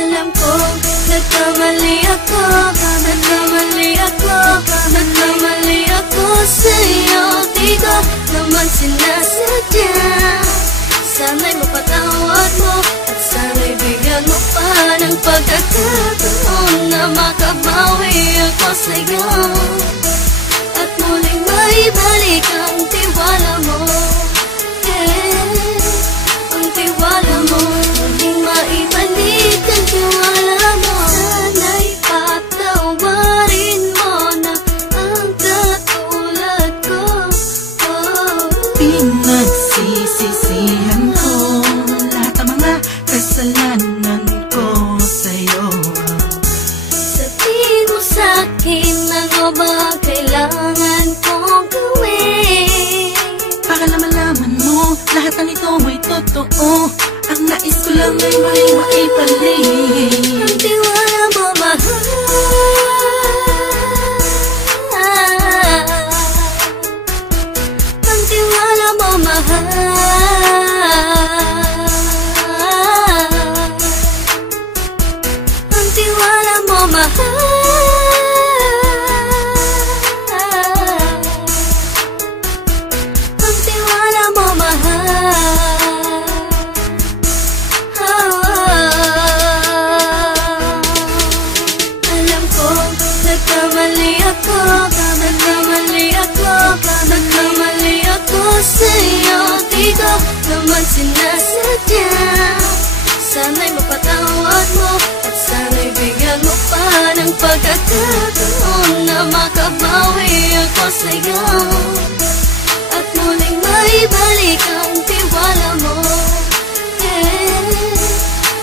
Alam ko, nagkamali ako, nagkamali ako, nagkamali ako sa'yo. Di ko naman sinasadya. Sana'y mapatawad mo at sana'y bigyan mo pa ng pagkakataon na makabawi ako sa'yo at muling maibalik ang tiwala mo. Ang tiwala mo, muling maibalik ang tiwala mo. Sana'y patawarin mo na ang katulad ko. Pinagsisisihan ko lahat ng mga kasalanan ko sa'yo. Sabihin mo sa'kin ano ba kailangan kong gawin para malaman mo lahat ng ito ay totoo. Ang nais ko lang ay maibalik ang tiwala mo, mahal. Ang tiwala mo, mahal. Ang tiwala mo, mahal. Ang tiwala mo, mahal. Alam ko, nagkamali ako, nagkamali ako, nagkamali ako sa'yo. Di ko naman sinasadya. Sana'y mapatawad mo at sana'y bigyan mo pa ng pagkakataon na makabawi ako sa'yo at muling maibalik ang tiwala mo.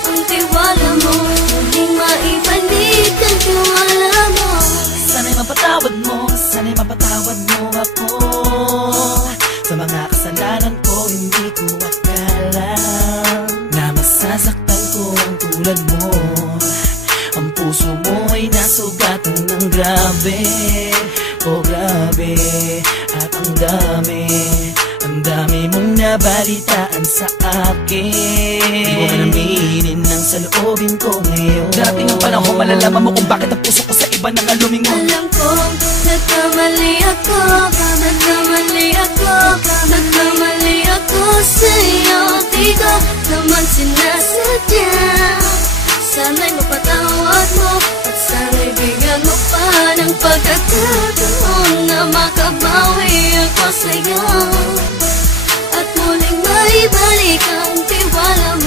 Ang tiwala mo, muling maibalik ang tiwala mo. Sana'y mapatawad mo, sana'y mapatawad mo ako sa mga kasalanan ko. Hindi ko akala na masasaktan ko ang tulad mo. Ang puso mo ay nasugatan ng grabe, oh grabe. At ang dami mong nabalitaan sa akin. Di mo man aminin ang saloobin ko ngayon. Darating ang panahon, malalaman mo kung bakit ang puso ko sa iba nang alumingon. Alam ko, nagkamali ako, nagkamali ako, nagkamali ako sa'yo. Di ko naman sinasadya. Sana'y mapatawad mo at sana'y bigyan mo pa ng pagkakataon na makabawi ako sa'yo at muling maibalik ang tiwala mo.